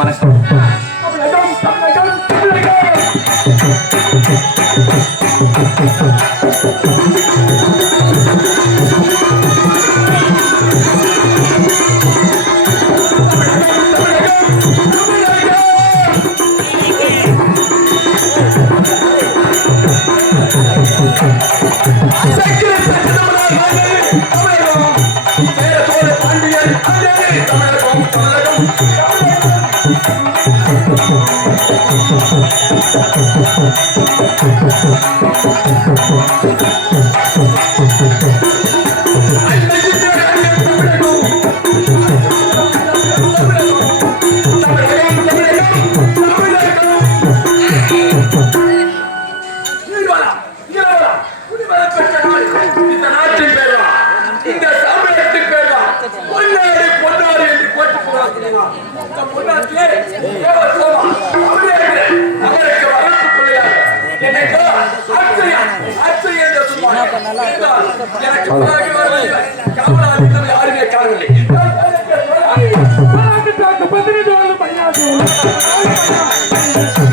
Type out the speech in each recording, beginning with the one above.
மனசு. தமிழகம் தமிழகம் உங்க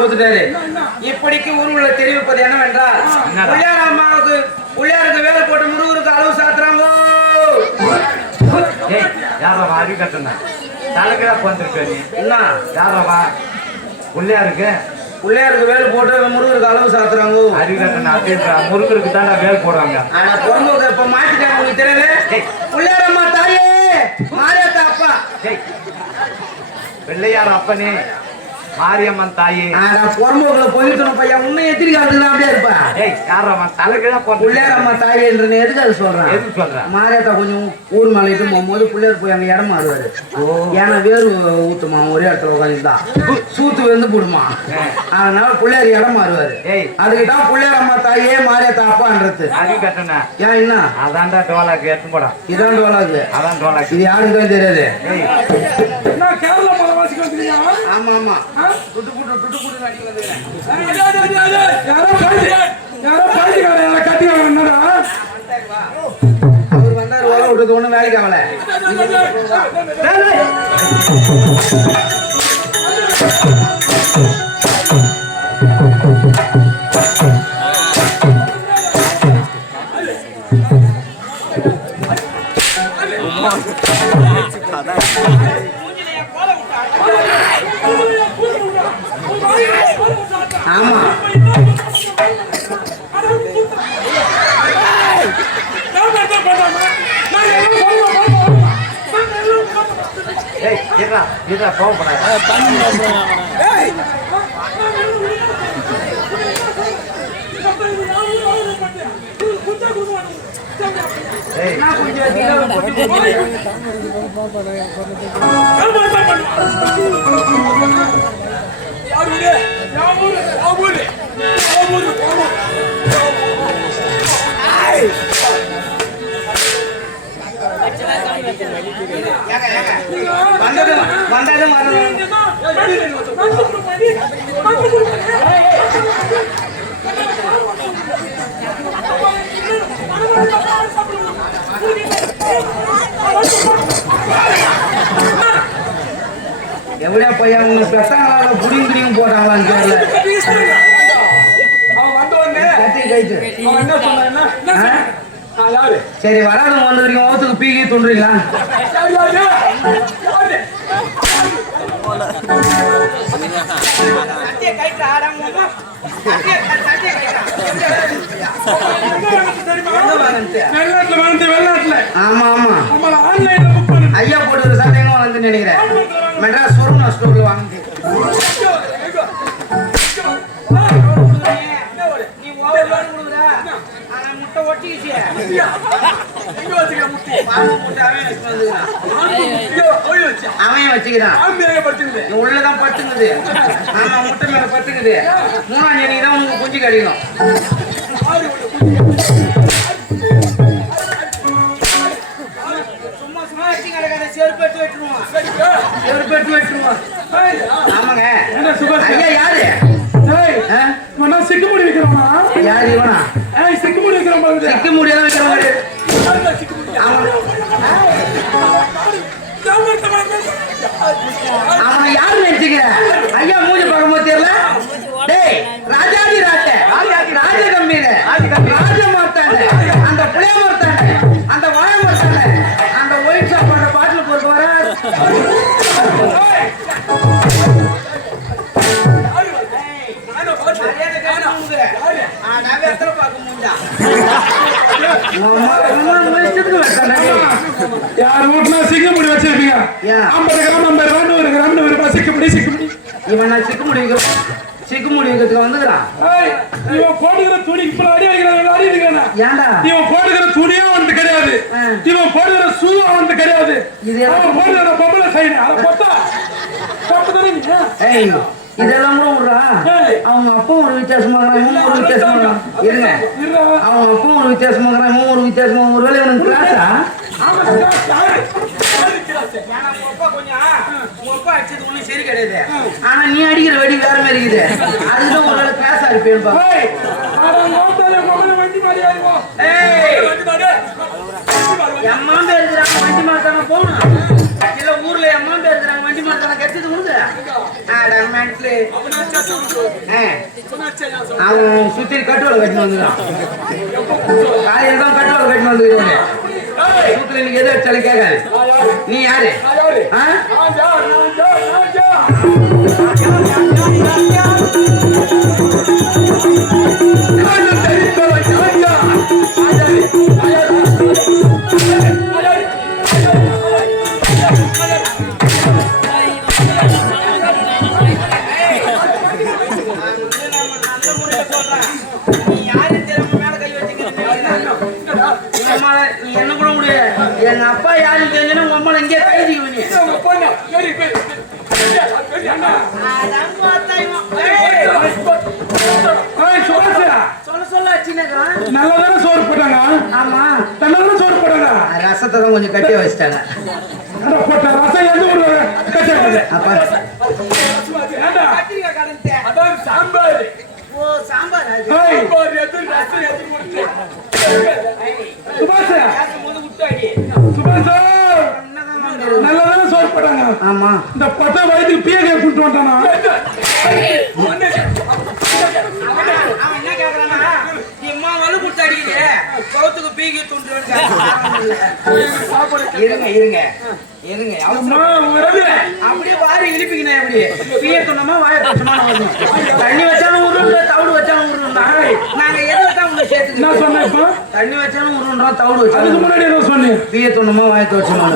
கொடுத்துட்டாரு. இப்படிக்கு ஊருள்ள தெரிவிப்பது என்னவென்றால் பிள்ளையார் அம்மாவுக்கு பிள்ளையாருக்கு வேலை போட்டு முருகருக்கு அளவு சாத்துறாங்க. யாரவா அறிவு கட்டுன? தலைக்கா வந்திருக்க நீ. என்ன? யாரவா உள்ளையா இருக்கு பிள்ளையாருக்கு வேலை போட்டு முருகருக்கு அளவு சாத்துறாங்க. அறிவு கட்டுன அப்படின்ற முருகருக்கு தான் வேல் போடுவாங்க. ஆனா பொறுமுக இப்ப மாத்திட்டாங்க உங்களுக்கு தெரியல பிள்ளையார் அம்மா தாயே மாரியாத்தா அப்பா. பிள்ளையார் அப்பனே. மாரியம்மன் தாயே. பொறுமுகல போயிட்டு பையன் உன்னை எத்திரி காட்டுதான் அப்படியே இருப்பா ஏய் யாரவா தலைக்கா பிள்ளையார் அம்மா தாயே என்று எதுக்கு அது சொல்றேன்? எதுக்கு சொல்ற? மாரியாத்தா கொஞ்சம் ஊர் மேலிட்டு போகும்போது பிள்ளையார் போய் அங்க இடம் மாறுவாரு. ஏன்னா வேறு ஊத்துமா ஒரே இடத்துல உட்காந்துருந்தா சூத்து வெந்து போடுமா. அதனால பிள்ளையார் இடம் மாறுவாரு. ஏய். அதுக்கு தான் பிள்ளையார் அம்மா தாயே மாரியாத்தா அப்பான்றது. அறிவு கட்டுன. ஏன் என்ன? அதான்டா டோலாக்கு எடுத்து போடா. இதான் டோலாது அதான் டோலாக்கு. இது யாருக்கு தான் தெரியாது ஏய் நான் கேரளா மலை வாசிக்க வந்துருக்கியா ஆமா ஆமா. துட்டு போட்டு துட்டு போட்டு அடிக்க வந்துக்கிறேன் யாரோ யாரோ என்னடா? அவர் வந்தாரு ஓலை விட்டது ஒண்ணும் வேலைக்கு ஆகல. ஆமா கொஞ்சம் வந்தது. வரணும் எவ்வளோ பையன் உங்க பெத்தாங்களா புடியும் புடியும் போட்டாங்களான்னு தெரியல. சரி வராதவங்க வந்து வரைக்கும் ஓத்துக்கு பீக்கி துண்டுறீங்களா யாரு வெளிநாட்டுல வாழ்ந்து வெளிநாட்டுல ஆமா ஆமா நம்மள ஆன்லைன்ல புக் பண்ணு ஐயா போட்டு சட்டைங்க வந்து நினைக்கிறேன் மெட்ராஸ் சொருணா ஸ்டோர்ல வாங்கி முட்டை முட்டை அவன் ஐயோ, வச்சு. வச்சுக்கிறான் உள்ளதான் பத்துங்குது ஆமா முட்டை மேல பட்டுக்குது மூணாம் தேதி தான் உனக்கு குஞ்சு கிடைக்கும் அவனை யாரு நினைச்சுக்கிற? ஐயா மூஞ்சி பார்க்கும்போது தெரியல. டேய் ராஜா யார் வீட்டுல சிங்கமுடி வச்சிருப்பீங்க? ஐம்பது கிராம் ஐம்பது ரூபா நூறு கிராம் நூறு ரூபாய் சிக்குமுடி சிக்குமுடி இவன் நான் சிக்கு முடிக்க சிக்கு முடிக்கிறதுக்கு வந்துக்கிறான் இவன் போடுகிற துணிக்கு இப்ப அடி வைக்கிறான் அடி வைக்கிறான் ஏன்டா இவன் போடுகிற துணியும் அவனுக்கு கிடையாது. இவன் போடுகிற ஷூ அவனுக்கு கிடையாது அவன் போடுகிற பொம்பளை சைடு அதை நீ? ஏய் இதெல்லாம் கூட விடுறா. அவங்க அப்பா ஒரு வித்தியாசமா இருக்கிறான் ஒரு வித்தியாசமா இருங்க. அவங்க அப்பா ஒரு வித்தியாசமா இருக்கிறான் ஒரு வித்தியாசமா ஒரு வேலை இவனுக்கு கிளாஸா சரி கிடையாது. ஆனா நீ அடிக்கிற வெடி வேற மாதிரி இருக்குது. அதுதான் ஒரு வேலை கிளாஸா இருப்பேன் பா ஏய், அட மோத்தாலே பொம்பளை வண்டி மாதிரி ஆயிடுவோம். ஏய். வந்து பாரு. எம்மா பேர் இருக்கிறாங்க வண்டி இல்ல ஊர்ல எம்மா பேர் இருக்கிறாங்க வண்டி மாத்தாம கெட்டது உனக்கு ஆட மென்ட்லு அவனா சத்து விட்டு. அவனா செய்யா சொல்லு. அவன் சுத்தி கட்டுவலை கட்டின்னு வந்துக்கிறான் காலையில தான் கட்டுவலை கட்டின்னு வந்துக்கிறோம் சூத்துல நீங்க எது வச்சாலும் கேட்காது நீ யாரு யாரு? ஆ? குட். ஏண்டா? அதான் பார்த்தா இவன். ஏய், சுபாஷ், சொல்ல சொல்ல வச்சுக்கிறான் நல்லாதானே சோறு போட்டாங்க? ஆமா. நல்லாதானே சோறு போட்டாங்க? ரசத்தை தான் கொஞ்சம் கட்டி வச்சுட்டாங்க. ரசம் எந்த ஊர்ல கட்டாது அப்ப. அதான் சாம்பார். ஓ சாம்பார் சாம்பார் எது? ரசம் எது? நல்லாதானே சோறு போட்டாங்க ஆமா. இந்த பத்த வயதுக்கு பிய கேட்டு பீகி துண்டு இருங்க இருங்க. இருங்க. அப்படியே வாரி இழுப்பிக்கணும் எப்படி பீய சொன்னமா வாய தண்ணி வச்சாலும் உருண்டா தவிடு வச்சாலும் உருண்டா. நாங்க எது வச்சா உங்களை என்ன சேர்த்துக்கிறோம் சொன்ன இப்ப தண்ணி வச்சாலும் உருண்டா தவிடு அதுக்கு வச்சாலும் முன்னாடி என்ன சொன்னீங்க? பீய சொன்னமா வாய துவச்சமா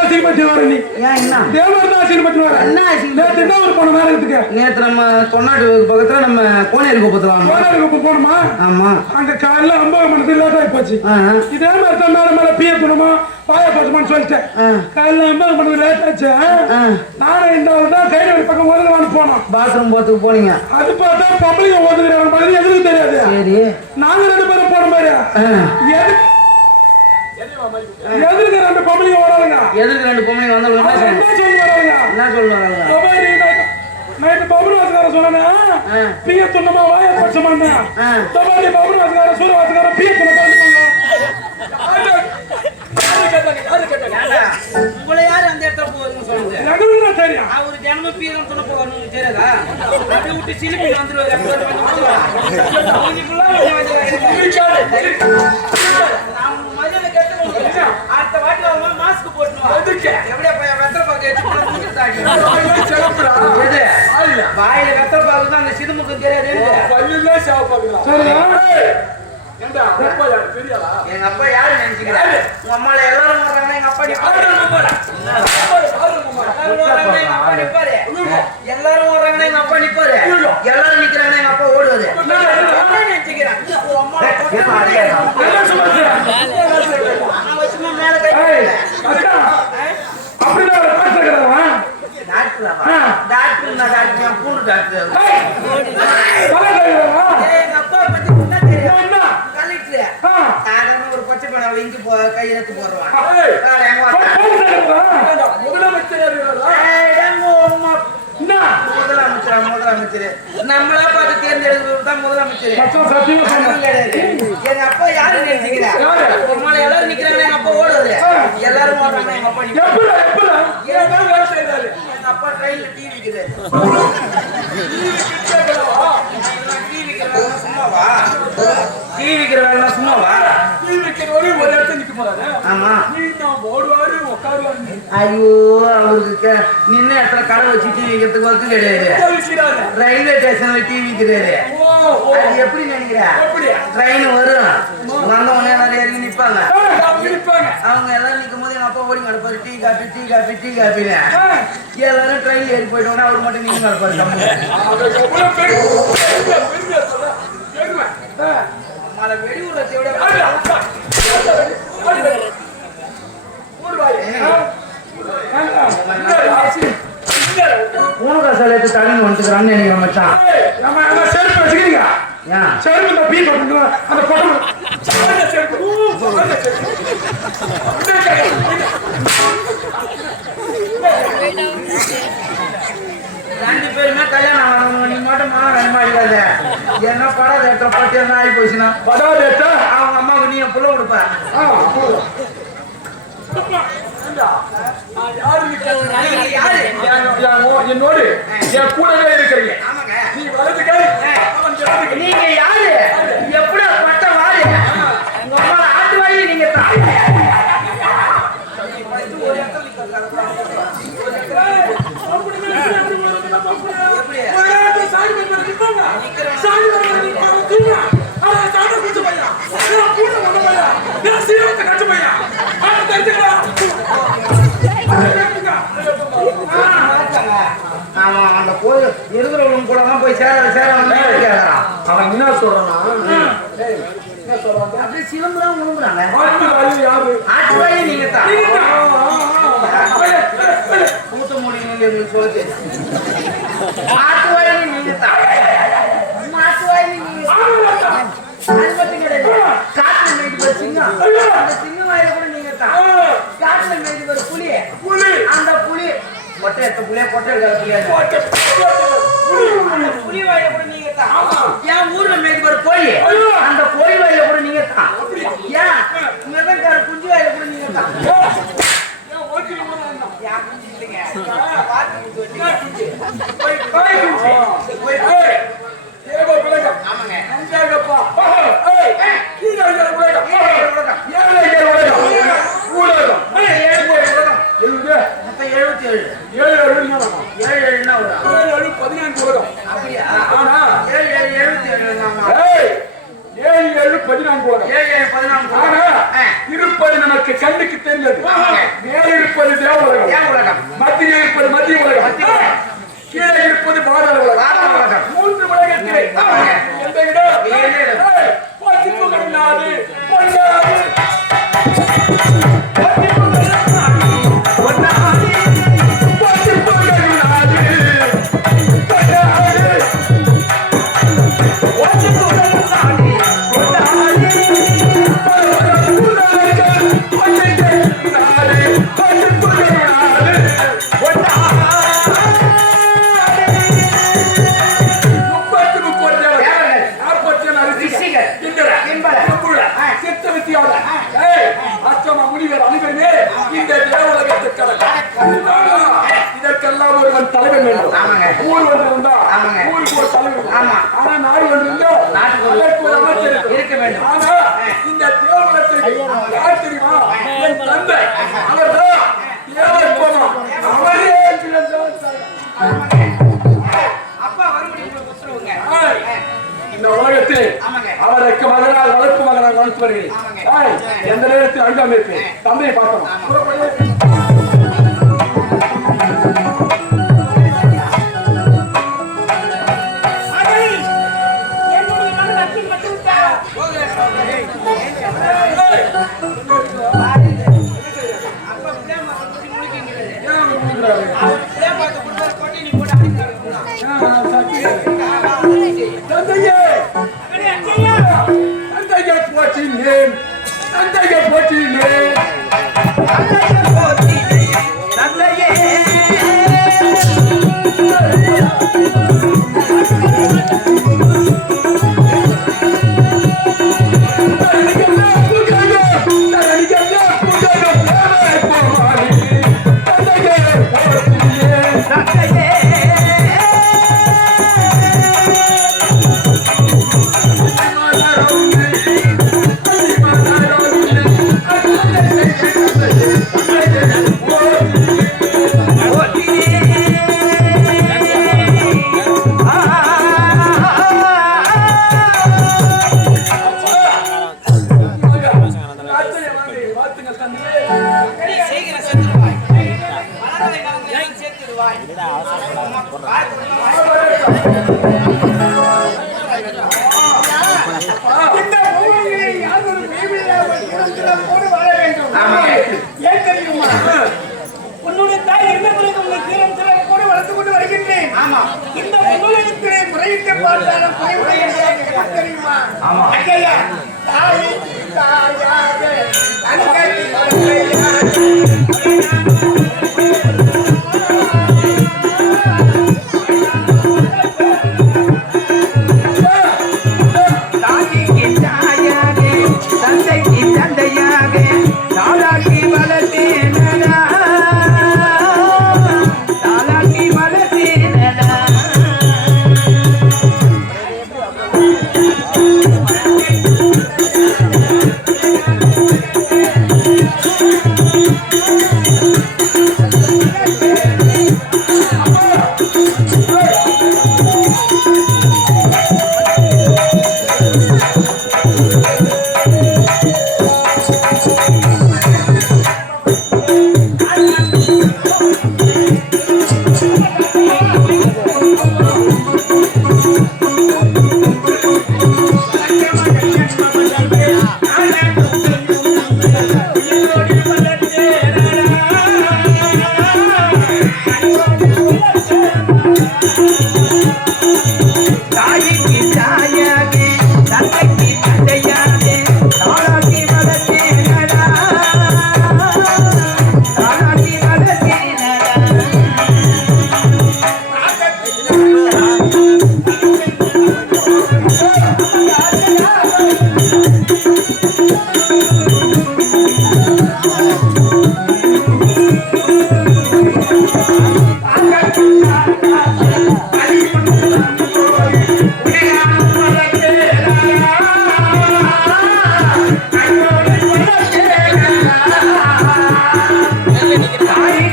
அசிங்கப்பட்டு வர நீ. ஏன் என்ன? தேவராஜா அசிங்கப்பட்டு வர என்ன அசிங்கம்? நேத்து என்ன ஒரு போன நேரத்துக்கு நேத்து நம்ம தொன்னாட்டு பக்கத்துல நம்ம கோனேரி குப்பத்துல கோனாருக்கு போனோமா ஆமா. அங்க காலைல ஐம்பது மணிக்கு லேட் ஆகி போச்சு இதே மாதிரி தான் மேல மேல பிய துணுமா பாய போச்சுமான்னு சொல்லிட்டேன். காலைல ஐம்பது மணிக்கு லேட் ஆச்சு. நானும் இந்த ஆள் தான் கைடு பக்கம் ஒதுங்கலான்னு போனோம். பாத்ரூம் போறதுக்கு போனீங்க? அது பார்த்தா பம்பளிங்க ஒதுங்குறாங்க மாதிரி எதுவும் தெரியாது. நாங்க ரெண்டு பேரும் போன மாதிரி. எது- எதுக்கு ரெண்டு பம்பளிங்க ஓடாதுங்க எதுக்கு ரெண்டு பொம்பளை வந்தாலும் என்ன சொல்லுங்க சொல்லி வராங்க? என்ன சொல்லுவாங்க? மொபைல் நைட்டு பபுல் வாசகார சொன்னா. பிய துண்ணமா வாய பட்சமானா ஆ. மொபைல் பபுல் வாசகார சூர வாசகார பிய துண்ண கலந்துப்பாங்க. யாரு உங்களை அந்த இடத்துல போகுதுன்னு தான் தெரியும். அவரு தினமும் பீரம் சொன்ன போகணும்னு தெரியாதா? அப்படியே விட்டு சிலிப்பி வந்துருவாரு. வாயில வெத்த பாக்கு அந்த சிதுமுக்கம் தெரியாது எங்க அப்பா யாரு நினைச்சுக்கிறாரு உங்க அம்மால எல்லாரும் எங்க அப்பா நிப்பாரு. எல்லாரும் வர்றாங்கன்னா எங்க அப்பா நிப்பாரு. எல்லாரும் நிக்கிறாங்கன்னா எங்க அப்பா ஓடுவது நினைச்சுக்கிறேன். மேல கை ஒரு பச்சை படம் இங்கு கையெழுத்து போடுறான் முதலமைச்சர் முதலமைச்சர் முதலமைச்சர். நம்மளா பார்த்து தேர்ந்தெடுக்கிறது தான் முதலமைச்சர். எங்க அப்பா யாரு நினைச்சுக்கிறா உமால எல்லாரும் நிக்கிறாங்க எங்க அப்பா ஓடுறது எல்லாரும் எங்க அப்பா நிக்கிறாங்க எங்க அப்பா ட்ரெயின்ல டிவி இருக்குது நீ வைக்கிறவரு ஒரு இடத்துல நிக்க போறாரு. ஆமா நீ நான் ஓடுவாரு, உட்காருவாரு. ஐயோ அவருக்கு நின்ன இடத்துல கடை வச்சு டிவி விக்கிறதுக்கு ஒத்து கிடையாது. ரயில்வே ஸ்டேஷன்ல டிவி விக்கிறாரு. அது எப்படி நினைக்கிற? ட்ரெயின் வரும் வந்த உடனே இறங்கி நிப்பாங்க. அவங்க எல்லாரும் நிக்கும் போது எங்க அப்பா ஓடி கிடப்பாரு tea coffee tea coffee tea ஏய், எல்லாரும் ட்ரெயின் ஏறி போயிட்டோம்னா அவர் மட்டும். ஏய், நம்மள வெளியூர்ல விட இந்த ஊனகா சாலையத்தை தடவி வந்துக்கிறான்னு நினைக்கிறேன் மச்சான் நம்ம நம்ம செருப்பு வச்சுக்கிறீங்க. ஏன் செருப்பு இந்த பீ. அந்த கை. ரெண்டு பேருமே கல்யாணம் மட்டும் மா வேணுமா இருக்காத என்ன படம் தேட்டர் பட்டு என்ன ஆகி போச்சுன்னா. அவங்க அம்மாவுக்கு நீ புள்ள என்- என் ஓ- என்னோடு? என் கூடவே இருக்கிறீங்க. நீங்க யாரு? அவன் என்ன சொல்றானா அப்படியே சிலம்புறான் உழும்புறாங்க ஆட்டு வாயு யாரு? ஆட்டு வாயி நீங்க தான் பையன், பையன். மூத்த முடியும் எங்களுக்கு சொல்ல தெரியும் ஆட்டு வாயி நீங்க தான் நீங்க. அது மட்டும் கிடையாது. மேய்க்கு ஒரு சிங்கம். அந்த சிங்கம் கூட நீங்க தான் காட்டுல மேய்க்கு புலி. அந்த புலி. கொட்டை எடுத்த புலியா போட்டு, போட்டு. அந்த புலி வாயில கூட நீங்க தான். என் ஊர்ல மேய்க்கு ஒரு கோழி? அந்த கோழி வாயில கூட நீங்க தான். ஏன்? மிருகக்கார குஞ்சு வாயில கூட நீங்க தான். ஏன் தந்தை அவரே உத்தரவுங்க ஏய், இந்த உலகத்தில். அவருக்கு மகனால் வளர்ப்பு மகனால் வளர்த்து வருகிறேன். எந்த நேரத்தில் அழுகாம இருப்பேன் தந்தையை பார்க்கணும். தந்தையே தந்தையே போற்றி நேம் தந்தையை போற்றினே ஐயா, தாய்க்கு தாயாக, தாய்க்கு தாயாக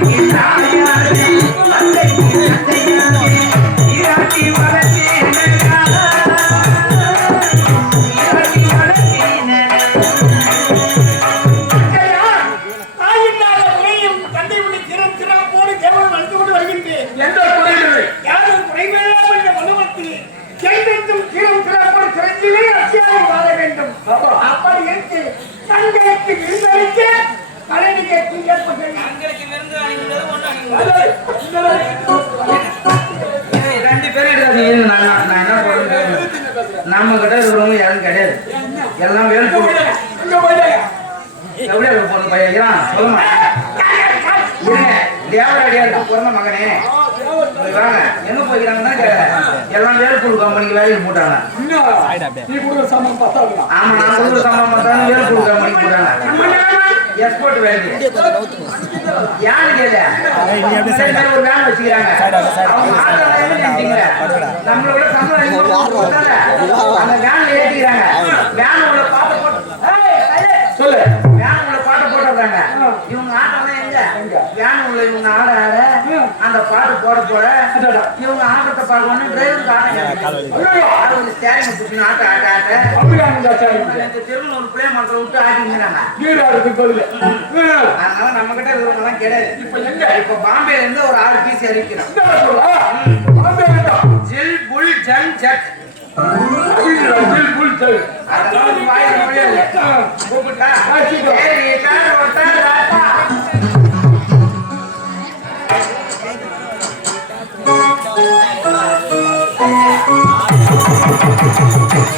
நம்ம கிட்ட இருக்கிறவங்க யாரும் கிடையாது. எல்லாம் வேல் போட்டு அங்க போயிட்டாங்க பையன்? சொல்லுமா. இருங்க தேவராடியாருக்கு பிறந்த மகனே. இப்படி வாங்க. எங்க போய்க்கிறாங்கன்னா எல்லாம் வேல்புல் கம்பெனிக்கு வேலைக்கு போட்டாங்க. இன்னும் நீ கொடுக்குற சாமான் ஆமா நான் கொடுக்குற சம்பளம் பார்த்தாலும் வேல்புல் கம்பெனிக்கு போட்டாங்க. எக்ஸ்போர்ட் வேலைக்கு. யாரு கேளு? ஒரு வேன் வச்சுக்கிறாங்க. அவங்க சம்பளம். அந்த வேன் உள்ள இவங்க ஆட ஆட அந்த பாட்டு போட போட இவங்க ஆட்டத்தை பார்க்கணும் டிரைவருக்கு ஆட்டம் ஸ்டேரிங் பிடிச்சி ஆட்ட ஆட்ட ஆட்ட. தெருவுல ஒரு பிள்ளை விட்டு அதனால நம்ம கிட்ட இருக்கிறவங்க எல்லாம் கிடையாது. இப்ப எங்க? இப்ப பாம்பேல இருந்து ஒரு ஆறு பீஸ் அறிக்கிறோம் ஜில் புல் ஜன் ஜக். ஜில் புல் ஜல். அதெல்லாம் வாயில முடியாது கூப்பிட்டா ஆச்சிக்கோ. フフフフフフフ。